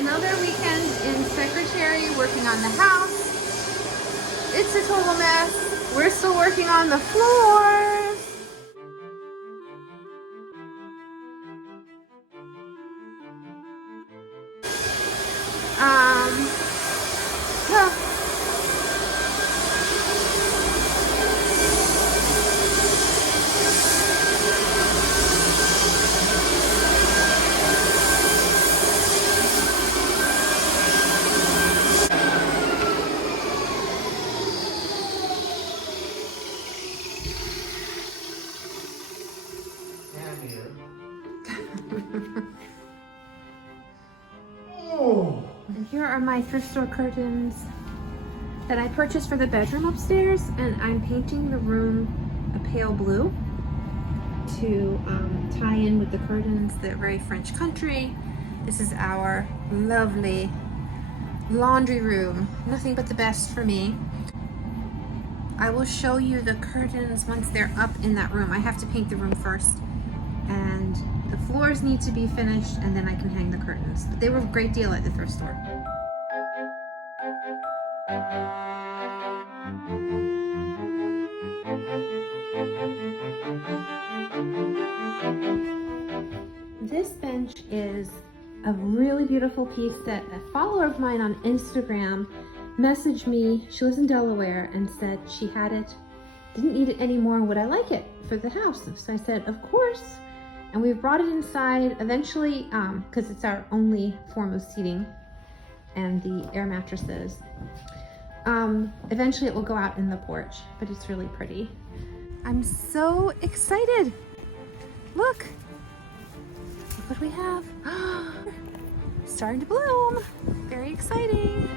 another weekend in Secretary working on the house. It's a total mess. We're still working on the floors. Yeah. Oh. And here are my thrift store curtains that I purchased for the bedroom upstairs, and I'm painting the room a pale blue to tie in with the curtains. They're very French country. This is our lovely laundry room. Nothing but the best for me. I will show you the curtains once they're up in that room. I have to paint the room first, and the floors need to be finished, and then I can hang the curtains. But they were a great deal at the thrift store. This bench is a really beautiful piece that a follower of mine on Instagram messaged me. She lives in Delaware and said she had it, didn't need it anymore, would I like it for the house? So I said, of course. And we brought it inside eventually, because it's our only form of seating, and the air mattresses. Eventually it will go out in the porch, but it's really pretty. I'm so excited. Look what we have. Starting to bloom. Very exciting.